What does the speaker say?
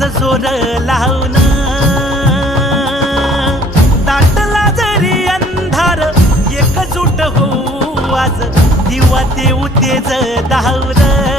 हाच जोर लावून दाटला जरी अंधार एकजूट होऊ आज दिवा देऊ तेज धावलं